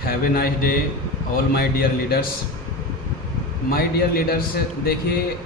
Have a nice day all my dear leaders. My dear leaders, देखिए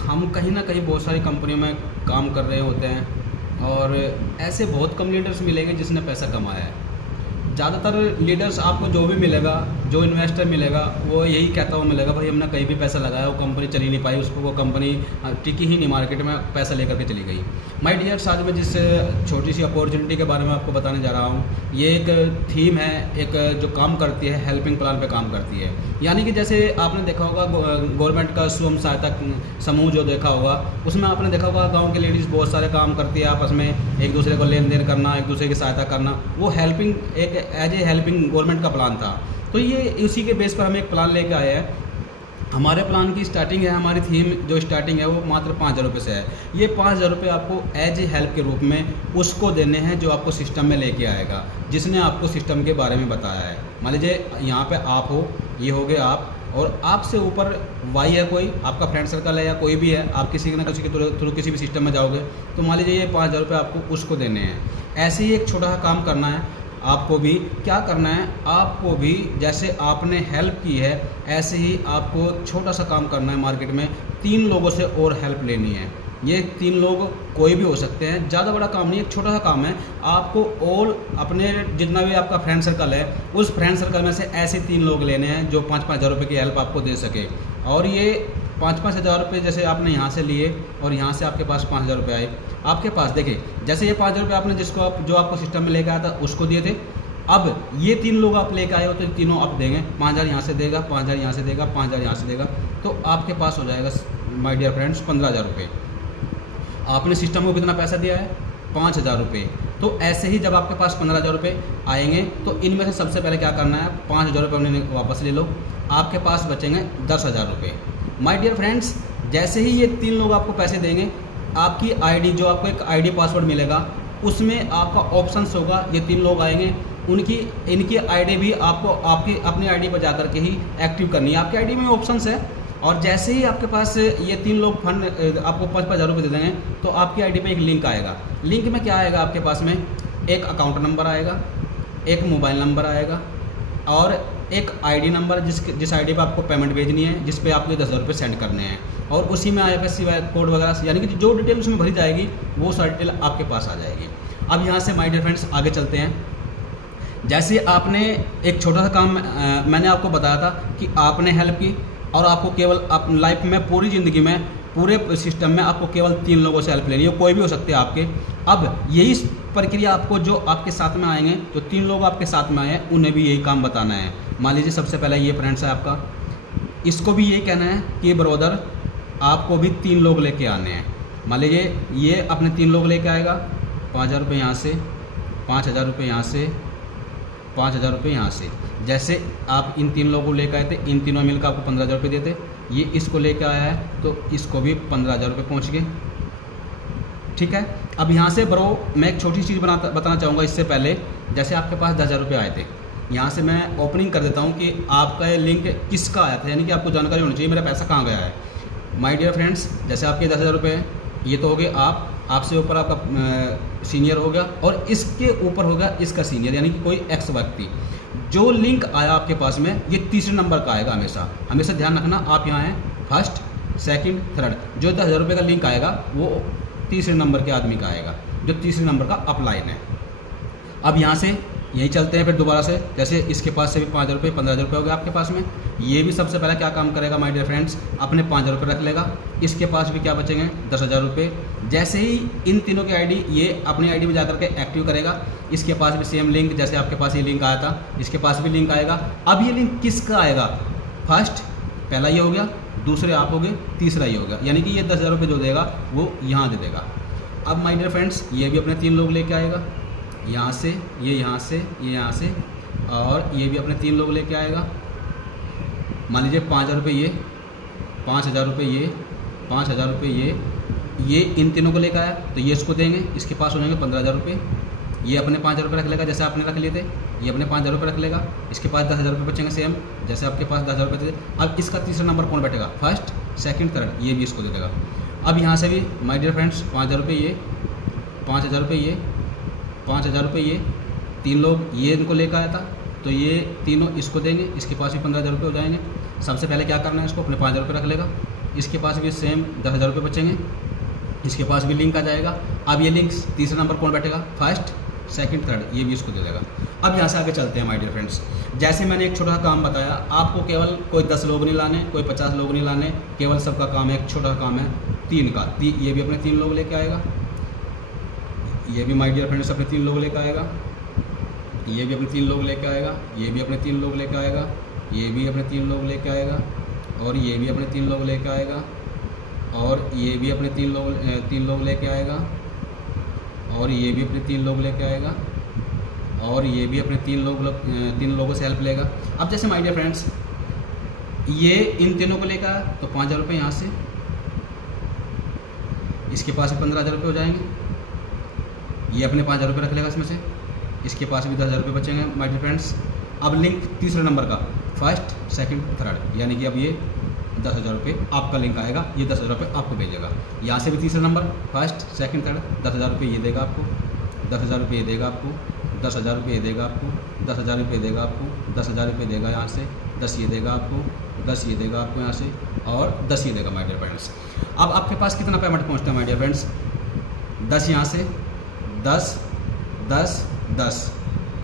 हम कहीं ना कहीं बहुत सारी कंपनियों में काम कर रहे होते हैं और ऐसे बहुत कम लीडर्स मिलेंगे जिसने पैसा कमाया है। ज़्यादातर लीडर्स आपको जो भी मिलेगा, जो इन्वेस्टर मिलेगा, वो यही कहता हुआ मिलेगा, भाई हमने कहीं भी पैसा लगाया, वो कंपनी चल ही नहीं पाई, उसको वो कंपनी टिकी ही नहीं, मार्केट में पैसा लेकर के चली गई। माय डियर्स, आज मैं जिस छोटी सी अपॉर्चुनिटी के बारे में आपको बताने जा रहा हूँ, ये एक थीम है, एक जो काम करती है, हेल्पिंग प्लान पे काम करती है। यानी कि जैसे आपने देखा होगा गवर्नमेंट का स्वयं सहायता समूह जो देखा होगा, उसमें आपने देखा होगा गाँव की लेडीज़ बहुत सारे काम करती है, आपस में एक दूसरे को लेन देन करना, एक दूसरे की सहायता करना, वो हेल्पिंग एक एज ए हेल्पिंग गवर्नमेंट का प्लान था। तो ये इसी के बेस पर हम एक प्लान लेके आए हैं। हमारे प्लान की स्टार्टिंग है, हमारी थीम जो स्टार्टिंग है वो मात्र 5,000 रुपये से है। ये 5,000 रुपये आपको एज ए हेल्प के रूप में उसको देने हैं जो आपको सिस्टम में लेके आएगा, जिसने आपको सिस्टम के बारे में बताया है। मान लीजिए यहाँ पे आप हो, ये हो गए आप, और आपसे ऊपर वाई है, कोई आपका फ्रेंड सर्कल है या कोई भी है, आप किसी न किसी के थ्रू किसी भी सिस्टम में जाओगे, तो मान लीजिए ये 5,000 रुपये आपको उसको देने हैं। ऐसे ही एक छोटा सा काम करना है आपको भी। क्या करना है आपको भी, जैसे आपने हेल्प की है ऐसे ही आपको छोटा सा काम करना है। मार्केट में 3 लोगों से और हेल्प लेनी है। ये 3 लोग कोई भी हो सकते हैं, ज़्यादा बड़ा काम नहीं, एक छोटा सा काम है। आपको और अपने जितना भी आपका फ्रेंड सर्कल है, उस फ्रेंड सर्कल में से ऐसे 3 लोग लेने हैं जो 5-5 हज़ार रुपये की हेल्प आपको दे सके। और ये 5-5 हज़ार रुपये जैसे आपने यहाँ से लिए और यहाँ से आपके पास 5,000 रुपये आए आपके पास। देखिए जैसे ये 5,000 रुपये आपने जो आपको सिस्टम में लेकर आया था उसको दिए थे, अब ये 3 लोग आप लेकर आए हो तो तीनों आप देंगे। 5,000 यहाँ से देगा, 5,000 यहाँ से देगा, 5,000 यहाँ से देगा, तो आपके पास हो जाएगा माय डियर फ्रेंड्स 15,000 रुपये। आपने सिस्टम को कितना पैसा दिया है? 5,000 रुपये। तो ऐसे ही जब आपके पास 15,000 रुपये आएंगे तो इनमें से सबसे पहले क्या करना है, 5,000 रुपये उन्हें वापस ले लो, आपके पास बचेंगे 10,000 रुपये। माय डियर फ्रेंड्स, जैसे ही ये 3 लोग आपको पैसे देंगे, आपकी आईडी, जो आपको एक आईडी पासवर्ड मिलेगा, उसमें आपका ऑप्शंस होगा। ये 3 लोग आएंगे, इनकी आईडी भी आपको आपकी अपनी आईडी पर जाकर के ही एक्टिव करनी है। आपकी आईडी में ऑप्शंस है, और जैसे ही आपके पास ये 3 लोग फंड आपको 5,000 हज़ार रुपये दे देंगे, तो आपकी आईडी पे एक लिंक आएगा। लिंक में क्या आएगा आपके पास में? एक अकाउंट नंबर आएगा, एक मोबाइल नंबर आएगा और एक आईडी नंबर, जिस आईडी पे आपको पेमेंट भेजनी है, जिस पे आपको 10,000 रुपये सेंड करने हैं। और उसी में IFSC कोड वगैरह, यानी कि जो डिटेल उसमें भरी जाएगी वो सारी डिटेल आपके पास आ जाएगी। अब यहाँ से माय डियर फ्रेंड्स आगे चलते हैं। जैसे आपने एक छोटा सा काम मैंने आपको बताया था कि आपने हेल्प की, और आपको केवल अपनी लाइफ में, पूरी ज़िंदगी में, पूरे सिस्टम में आपको केवल 3 लोगों से हेल्प लेनी है, कोई भी हो सकते हैं आपके। अब यही प्रक्रिया आपको, जो आपके साथ में आएंगे, जो 3 लोग आपके साथ में आए हैं, उन्हें भी यही काम बताना है। मान लीजिए सबसे पहले ये फ्रेंड्स है आपका, इसको भी यही कहना है कि ब्रदर आपको भी 3 लोग लेके आने हैं। मान लीजिए ये अपने 3 लोग लेके आएगा, 5,000 रुपये यहाँ से, 5,000 रुपये यहाँ से, 5,000 रुपये यहाँ से। जैसे आप इन 3 लोगों को लेकर आए थे, इन तीनों मिलकर आपको 15,000 रुपये देते। ये इसको लेकर आया है तो इसको भी 15,000 रुपये पहुँच गए। ठीक है। अब यहाँ से ब्रो मैं एक छोटी चीज़ बताना चाहूँगा इससे पहले। जैसे आपके पास 10,000 रुपये आए थे, यहाँ से मैं ओपनिंग कर देता हूँ कि आपका ये लिंक किसका आया था, यानी कि आपको जानकारी होनी चाहिए मेरा पैसा कहाँ गया है। माय डियर फ्रेंड्स, जैसे आपके 10,000 रुपये हैं, ये तो हो गए आपसे ऊपर आपका सीनियर हो गया, और इसके ऊपर होगा इसका सीनियर, यानी कि कोई एक्स व्यक्ति। जो लिंक आया आपके पास में, ये तीसरे नंबर का आएगा। हमेशा ध्यान रखना, आप यहाँ हैं फर्स्ट, सेकंड, थर्ड। जो 10,000 रुपये का लिंक आएगा वो तीसरे नंबर के आदमी का आएगा, जो तीसरे नंबर का अपलाइन है। अब यहाँ से यही चलते हैं फिर दोबारा से। जैसे इसके पास से भी 5,000 रुपये, 15,000 रुपये हो गए आपके पास में। ये भी सबसे पहले क्या काम करेगा माय डियर फ्रेंड्स, अपने 5,000 रुपये रख लेगा। इसके पास भी क्या बचेंगे? 10,000 रुपये। जैसे ही इन तीनों की आईडी, ये अपनी आईडी में जाकर के एक्टिव करेगा, इसके पास भी सेम लिंक, जैसे आपके पास ये लिंक आया था, इसके पास भी लिंक आएगा। अब ये लिंक किसका आएगा? फर्स्ट, पहला ये हो गया, दूसरे आप हो गए, तीसरा ये हो गया, यानी कि ये 10,000 रुपये जो देगा वो यहाँ दे देगा। अब माय डियर फ्रेंड्स, ये भी अपने 3 लोग लेके आएगा, यहाँ से, ये यहाँ से, ये यहाँ से, और ये भी अपने 3 लोग लेके आएगा। मान लीजिए 5,000 रुपये ये, 5,000 रुपये ये, 5,000 रुपये ये इन तीनों को लेकर आया, तो ये इसको देंगे, इसके पास हो जाएंगे 15,000 रुपये। ये अपने 5,000 रुपये रख लेगा, जैसे आपने रख लिए थे। ये अपने 5,000 रुपये रख लेगा, इसके पास 10,000 रुपये बचेंगे सेम, जैसे आपके पास 10,000 रुपये थे। अब इसका तीसरा नंबर कौन बैठेगा? फर्स्ट, सेकंड, थर्ड, ये भी इसको दे देगा। अब यहाँ से भी माय डियर फ्रेंड्स 5,000 रुपये ये, 5,000 रुपये ये, 5,000 रुपये ये, 3 लोग ये इनको लेकर आया था, तो ये तीनों इसको देंगे, इसके पास भी 15,000 रुपये हो जाएंगे। सबसे पहले क्या करना है, इसको अपने 5,000 रुपये रख लेगा, इसके पास भी सेम 10,000 रुपये बचेंगे, इसके पास भी लिंक आ जाएगा। अब ये लिंक तीसरा नंबर कौन बैठेगा, फर्स्ट सेकंड थर्ड, ये भी इसको दे देगा। अब यहाँ से आगे चलते हैं माय डियर फ्रेंड्स। जैसे मैंने एक छोटा काम बताया आपको, केवल कोई 10 लोग नहीं लाने, कोई 50 लोग नहीं लाने, केवल सबका काम है, एक छोटा काम है 3 का। ये भी अपने 3 लोग लेके आएगा, ये भी माय डियर फ्रेंड्स अपने 3 लोग लेके आएगा, ये भी अपने 3 लोग लेके आएगा, ये भी अपने 3 लोग लेके आएगा, ये भी अपने 3 लोग लेके आएगा, और ये भी अपने 3 लोग लेके आएगा, और ये भी अपने 3 लोग लेके आएगा, और ये भी अपने 3 लोग लेके आएगा, और ये भी अपने 3 लोगों से हेल्प लेगा। अब जैसे माय डियर फ्रेंड्स ये इन तीनों को लेकर आया तो 5,000 रुपये यहाँ से, इसके पास भी 15,000 रुपये हो जाएंगे, ये अपने 5,000 रुपये रख लेगा इसमें से, इसके पास भी 10,000 रुपये बचेंगे माय डियर फ्रेंड्स। अब लिंक तीसरे नंबर का, फर्स्ट सेकंड थर्ड, यानी कि अब ये 10,000 रुपये आपका लिंक आएगा, ये 10,000 रुपये आपको भेजेगा। यहाँ से भी तीसरा नंबर, फर्स्ट सेकंड थर्ड, 10,000 रुपये ये देगा आपको, 10,000 रुपये ये देगा आपको, 10,000 रुपये ये देगा आपको, 10,000 रुपये देगा आपको, 10,000 रुपये देगा यहाँ से, 10 ये देगा आपको, 10 ये देगा आपको यहाँ से, और 10 ये देगा माय डियर फ्रेंड्स। अब आपके पास कितना पेमेंट पहुँचता है माय डियर फ्रेंड्स, 10 यहाँ से, 10 10 10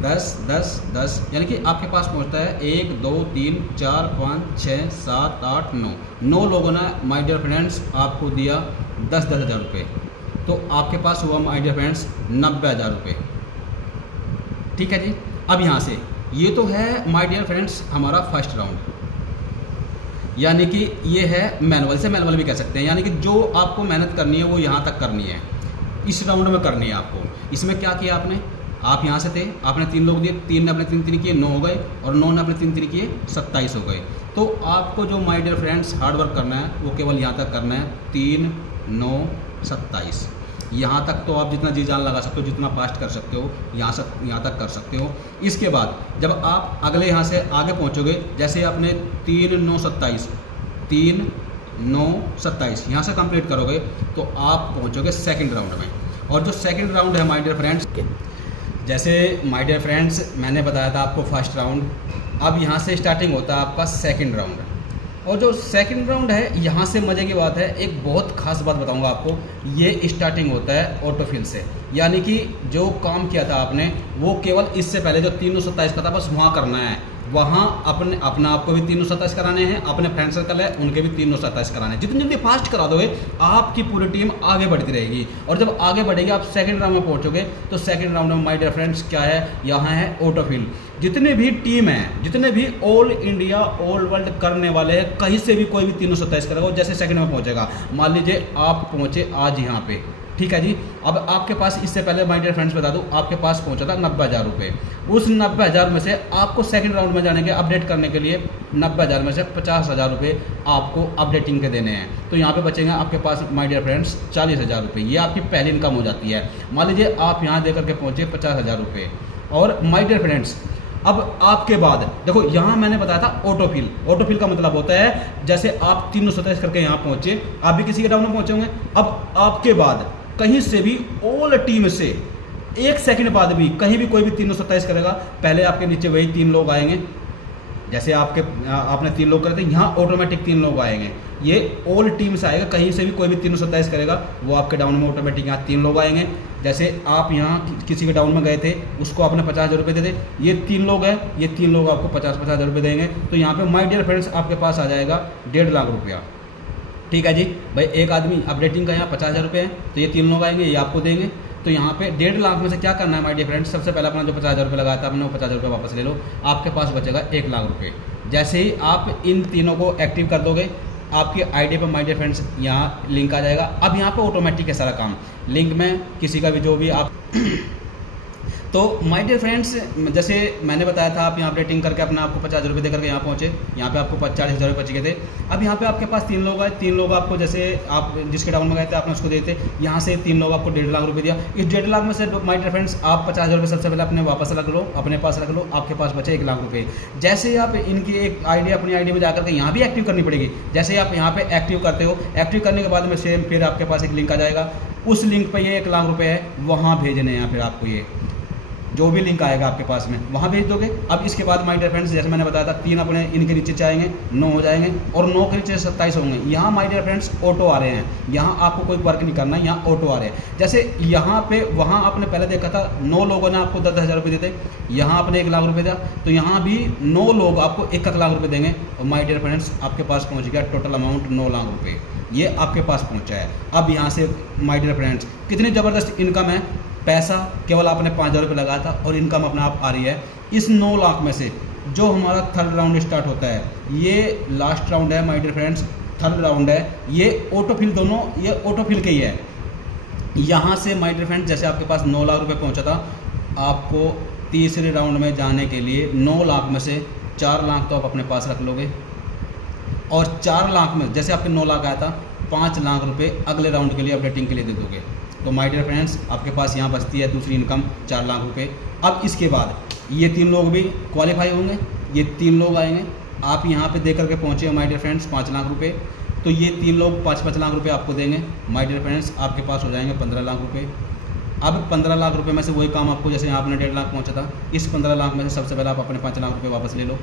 10 10 10, यानी कि आपके पास पहुंचता है 1 2 3 4 5 6 7 8 9 लोगों ने माय डियर फ्रेंड्स आपको दिया 10,000 रुपये, तो आपके पास हुआ माय डियर फ्रेंड्स 90,000 रुपये। ठीक है जी। अब यहाँ से ये तो है माय डियर फ्रेंड्स हमारा फर्स्ट राउंड, यानी कि ये है मैनुअल से मैनुअल भी कह सकते हैं, यानी कि जो आपको मेहनत करनी है वो यहाँ तक करनी है, इस राउंड में करनी है आपको। इसमें क्या किया आपने, आप यहाँ से थे, आपने 3 लोग दिए, 3 ने अपने 3 किए 9 हो गए, और 9 ने अपने 3 किए 27 हो गए। तो आपको जो my dear friends hard work करना है वो केवल यहाँ तक करना है, 3 9 27, यहाँ तक तो आप जितना जी जान लगा सकते हो, जितना फास्ट कर सकते हो यहाँ तक कर सकते हो। इसके बाद जब आप अगले यहाँ से आगे पहुँचोगे, जैसे आपने 3 9 27 3 9 27 यहाँ से कंप्लीट करोगे तो आप पहुँचोगे सेकंड राउंड में। और जो सेकंड राउंड है माय डियर फ्रेंड्स, जैसे माय डियर फ्रेंड्स मैंने बताया था आपको फर्स्ट राउंड, अब यहाँ से स्टार्टिंग होता है आपका सेकंड राउंड। और जो सेकंड राउंड है, यहाँ से मज़े की बात है, एक बहुत खास बात बताऊंगा आपको, ये स्टार्टिंग होता है ऑटोफिल से, यानी कि जो काम किया था आपने वो केवल इससे पहले जो 327 का था बस वहाँ करना है, वहाँ अपना आपको भी 327 कराने हैं, अपने फ्रेंड सर्कल है उनके भी 327 कराने हैं। जितनी जल्दी फास्ट करा दोगे आपकी पूरी टीम आगे बढ़ती रहेगी, और जब आगे बढ़ेगी आप सेकंड राउंड में पहुँचोगे तो सेकंड राउंड में माय डियर फ्रेंड्स क्या है, यहाँ है ऑटोफिल। जितने भी टीम हैं, जितने भी ऑल इंडिया ऑल वर्ल्ड करने वाले हैं, कहीं से भी कोई भी 327 करेगा जैसे सेकंड में पहुँचेगा। मान लीजिए आप पहुँचे आज यहाँ पे, ठीक है जी। अब आपके पास इससे पहले माय डियर फ्रेंड्स बता दूं, आपके पास पहुंचा था 90,000 रुपये। उस 90,000 में से आपको सेकंड राउंड में जाने के अपडेट करने के लिए 90,000 में से 50,000 रुपये आपको अपडेटिंग के देने हैं। तो यहाँ पे बचेंगे आपके पास माय डियर फ्रेंड्स 40,000 रुपये। ये आपकी पहली इनकम हो जाती है। मान लीजिए आप यहाँ दे करके पहुँचे 50,000 रुपये। और माय डियर फ्रेंड्स अब आपके बाद देखो, यहाँ मैंने बताया था ऑटोफिल। ऑटोफिल का मतलब होता है जैसे आप 327 करके यहाँ पहुँचे, आप भी किसी के राउंड में पहुँचे होंगे। अब आपके बाद कहीं से भी ऑल टीम से 1 सेकंड बाद भी कहीं भी कोई भी 327 करेगा, पहले आपके नीचे वही 3 लोग आएंगे। जैसे आपने 3 लोग करे थे, यहाँ ऑटोमेटिक 3 लोग आएंगे। ये ऑल टीम से आएगा, कहीं से भी कोई भी 327 करेगा वो आपके डाउन में ऑटोमेटिक यहाँ 3 लोग आएंगे। जैसे आप यहाँ किसी के डाउन में गए थे, उसको आपने 50,000 रुपये दे दे, ये 3 लोग हैं, ये 3 लोग आपको 50,000 रुपये देंगे। तो यहाँ पे माय डियर फ्रेंड्स आपके पास आ जाएगा 1.5 लाख रुपया। ठीक है जी भाई, एक आदमी अपडेटिंग का यहाँ 50,000 रुपये है, तो ये 3 लोग आएंगे, ये आपको देंगे। तो यहाँ पे 1.5 लाख में से क्या करना है माय डियर फ्रेंड्स, सबसे पहले अपना जो 50,000 रुपये लगाया था आपने वो 50,000 रुपये वापस ले लो, आपके पास बचेगा 1 लाख रुपये। जैसे ही आप इन तीनों को एक्टिव कर दोगे, आपके आईडी पर माय डियर फ्रेंड्स यहाँ लिंक आ जाएगा। अब यहाँ पे ऑटोमेटिक है सारा काम, लिंक में किसी का भी जो भी आप तो माय डियर फ्रेंड्स जैसे मैंने बताया था, आप यहाँ अपडेटिंग करके अपना आपको 50,000 रुपये देकर के यहाँ पहुँचे, यहाँ पे आपको 40,000 रुपये बच गए थे। अब यहाँ पे आपके पास 3 लोग आए, 3 लोग आपको जैसे आप जिसके डाउन में गए थे आपने उसको दिए थे, यहाँ से 3 लोग आपको 1.5 लाख रुपये दिया। इस 1.5 लाख में से माय डियर फ्रेंड्स आप 50,000 रुपये सबसे पहले अपने वापस रख लो, अपने पास रख लो, आपके पास बचे 1 लाख रुपये। जैसे ही आप इनकी एक आईडी अपनी आईडी में जाकर के यहाँ भी एक्टिव करनी पड़ेगी। जैसे ही आप यहाँ पे एक्टिव करते हो, एक्टिव करने के बाद में सेम फिर आपके पास एक लिंक आ जाएगा, उस लिंक पर ये 1 लाख रुपये है, वहाँ भेजने हैं फिर आपको ये जो भी लिंक आएगा आपके पास में वहाँ भेज दोगे। अब इसके बाद माय डियर फ्रेंड्स, जैसे मैंने बताया था 3 अपने इनके नीचे चाहेंगे 9 हो जाएंगे और 9 के नीचे 27 होंगे। यहाँ माय डियर फ्रेंड्स ऑटो आ रहे हैं, यहाँ आपको कोई वर्क नहीं करना, यहाँ ऑटो आ रहे हैं। जैसे यहाँ पे वहाँ आपने पहले देखा था 9 लोगों ने आपको 10,000 रुपये देते, यहाँ आपने 1 लाख रुपये दिया, तो यहाँ भी 9 लोग आपको 1 लाख रुपये देंगे और माय डियर फ्रेंड्स आपके पास पहुँच गया टोटल अमाउंट 9 लाख रुपये, ये आपके पास पहुँचा है। अब यहाँ से माय डियर फ्रेंड्स कितनी ज़बरदस्त इनकम है, पैसा केवल आपने 5,000 रुपये लगाया था और इनकम अपने आप आ रही है। इस 9 लाख में से जो हमारा थर्ड राउंड स्टार्ट होता है, ये लास्ट राउंड है my dear friends, third round है, ये ऑटो फिल, दोनों ये ऑटो फिल के ही है। यहाँ से माय डियर फ्रेंड्स जैसे आपके पास 9 लाख रुपये पहुँचा था, आपको तीसरे राउंड में जाने के लिए 9 लाख में से 4 लाख तो आप अपने पास रख लोगे और 4 लाख में जैसे आपके 9 लाख आया था 5 लाख रुपये अगले राउंड के लिए अपडेटिंग के लिए दे दोगे। तो माय डियर फ्रेंड्स आपके पास यहाँ बचती है दूसरी इनकम 4 लाख रुपये। अब इसके बाद ये 3 लोग भी क्वालिफाई होंगे, ये 3 लोग आएंगे, आप यहाँ पे दे करके पहुँचे हो माय डियर फ्रेंड्स 5 लाख रुपये, तो ये 3 लोग 5-5 लाख रुपये आपको देंगे। माय डियर फ्रेंड्स आपके पास हो जाएंगे 15 लाख रुपये। अब 15 लाख रुपये में से वही काम आपको, जैसे आपने 1.5 लाख पहुँचा था, इस 15 लाख में से सबसे पहले आप अपने 5 लाख रुपये वापस ले लो।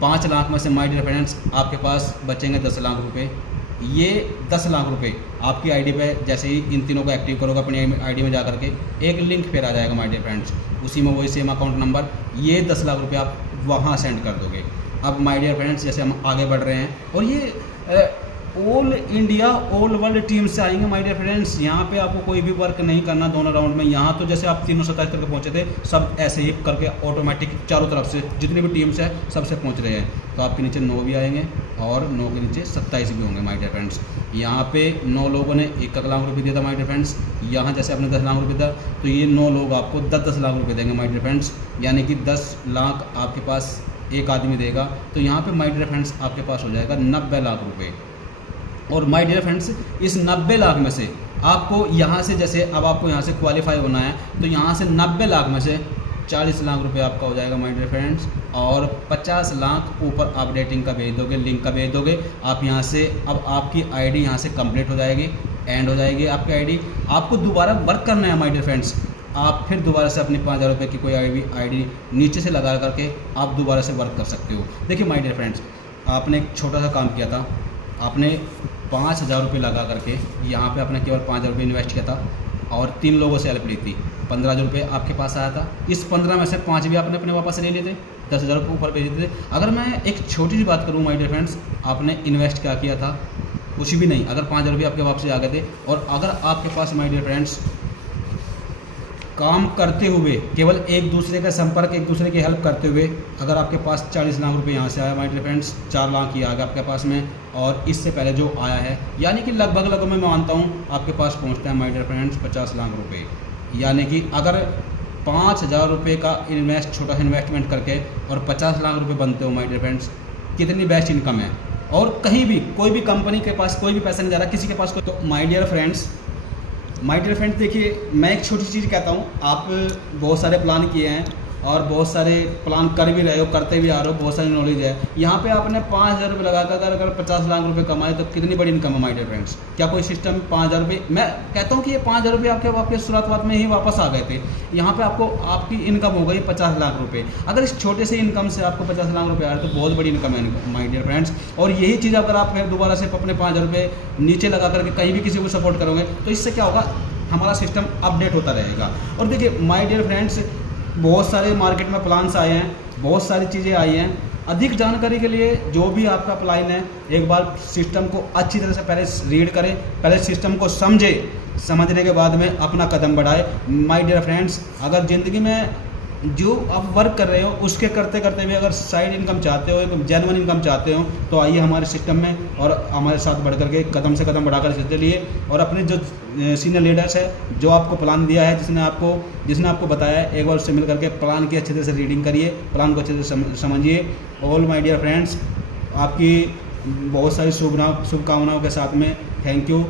5 लाख में से माय डियर फ्रेंड्स आपके पास बचेंगे 10 लाख रुपये। ये 10 लाख रुपये आपकी आईडी पे जैसे ही इन तीनों को एक्टिव करोगे अपनी आईडी में जा करके एक लिंक फिर आ जाएगा माय डियर फ्रेंड्स, उसी में वही सेम अकाउंट नंबर, ये 10 लाख रुपये आप वहाँ सेंड कर दोगे। अब माय डियर फ्रेंड्स जैसे हम आगे बढ़ रहे हैं और ये all India all world team से आएंगे माय डियर फ्रेंड्स, यहाँ पे आपको कोई भी वर्क नहीं करना दोनों राउंड में। यहाँ तो जैसे आप 327 तक पहुँचे थे, सब ऐसे ही करके ऑटोमेटिक चारों तरफ से जितनी भी टीम्स है सबसे पहुँच रहे हैं। तो आपके नीचे 9 भी आएंगे और 9 के नीचे 27 भी होंगे माय डियर फ्रेंड्स। यहाँ पे 9 लोगों ने 1 लाख रुपये दिया था माय डियर फ्रेंड्स, यहाँ जैसे आपने 10 लाख रुपये दिया तो ये 9 लोग आपको 10-10 लाख रुपये देंगे माय डियर फ्रेंड्स, यानी कि 10 लाख आपके पास एक आदमी देगा। तो यहाँ पे माय डियर फ्रेंड्स आपके पास हो जाएगा 90 लाख रुपये। और माय डियर फ्रेंड्स इस 90 लाख में से आपको यहाँ से, जैसे अब आपको यहाँ से क्वालिफाई होना है, तो यहाँ से 90 लाख में से 40 लाख रुपए आपका हो जाएगा माय डियर फ्रेंड्स, और 50 लाख ऊपर अपडेटिंग का भेज दोगे, लिंक का भेज दोगे आप यहाँ से। अब आपकी आईडी यहाँ से कंप्लीट हो जाएगी, एंड हो जाएगी आपकी आईडी। आपको दोबारा वर्क करना है माय डियर फ्रेंड्स, आप फिर दोबारा से अपनी 5,000 रुपये की कोई आईडी नीचे से लगा करके आप दोबारा से वर्क कर सकते हो। देखिए माय डियर फ्रेंड्स, आपने एक छोटा सा काम किया था, आपने 5,000 रुपये लगा करके यहाँ पे आपने केवल 5,000 रुपये इन्वेस्ट किया था और 3 लोगों से हेल्प ली थी, 15,000 रुपये आपके पास आया था। इस 15 में से 5 भी आपने अपने वापस ले लिए थे, 10,000 रुपये ऊपर भेज देते थे। अगर मैं एक छोटी सी बात करूँ माय डियर फ्रेंड्स, आपने इन्वेस्ट क्या किया था, कुछ भी नहीं। अगर 5,000 रुपये आपके वापस आ गए थे, और अगर आपके पास माय डियर फ्रेंड्स काम करते हुए केवल एक दूसरे का संपर्क, एक दूसरे की हेल्प करते हुए अगर आपके पास 40 लाख रुपए यहाँ से आया माय डियर फ्रेंड्स, 4 लाख ही आ गया आपके पास में, और इससे पहले जो आया है यानी कि लगभग मैं मानता हूँ आपके पास पहुँचता है माय डियर फ्रेंड्स 50 लाख रुपए। यानी कि अगर 5,000 रुपये का छोटा सा इन्वेस्टमेंट करके और 50 लाख रुपये बनते हो माय डियर फ्रेंड्स, कितनी बेस्ट इनकम है। और कहीं भी कोई भी कंपनी के पास कोई भी पैसा नहीं जा रहा, किसी के पास कोई। तो माय डियर फ्रेंड्स देखिए, मैं एक छोटी चीज़ कहता हूँ, आप बहुत सारे प्लान किए हैं और बहुत सारे प्लान कर भी रहे हो, करते भी आ रहे हो, बहुत सारी नॉलेज है। यहाँ पे आपने 5,000 रुपये लगाकर अगर 50 लाख रुपए कमाए तो कितनी बड़ी इनकम है माय डियर फ्रेंड्स। क्या कोई सिस्टम 5,000 रुपये, मैं कहता हूँ कि ये 5,000 रुपये आपके शुरुआत में ही वापस आ गए थे। यहाँ पे आपकी इनकम हो गई 50 लाख रुपये। अगर इस छोटे से इनकम से आपको 50 लाख रुपये आ रहे तो बहुत बड़ी इनकम है माय डियर फ्रेंड्स। और यही चीज़ अगर आप फिर दोबारा से अपने 5,000 रुपये नीचे लगा करके कहीं भी किसी को सपोर्ट करोगे तो इससे क्या होगा, हमारा सिस्टम अपडेट होता रहेगा। और देखिए माय डियर फ्रेंड्स, बहुत सारे मार्केट में प्लान्स आए हैं, बहुत सारी चीज़ें आई हैं। अधिक जानकारी के लिए जो भी आपका प्लान है, एक बार सिस्टम को अच्छी तरह से पहले रीड करें, पहले सिस्टम को समझने के बाद में अपना कदम बढ़ाए। माय डियर फ्रेंड्स, अगर ज़िंदगी में जो आप वर्क कर रहे हो उसके करते करते भी अगर साइड इनकम चाहते हो, एक जेन्युइन इनकम चाहते हो, तो आइए हमारे सिस्टम में और हमारे साथ बढ़ करके कदम से कदम बढ़ाकर चलिए। और अपने जो सीनियर लीडर्स है, जो आपको प्लान दिया है, जिसने आपको बताया है, एक बार उससे मिल करके प्लान की अच्छे तरह से रीडिंग करिए, प्लान को अच्छे से समझिए। ऑल माय डियर फ्रेंड्स, आपकी बहुत सारी शुभकामनाओं के साथ में थैंक यू।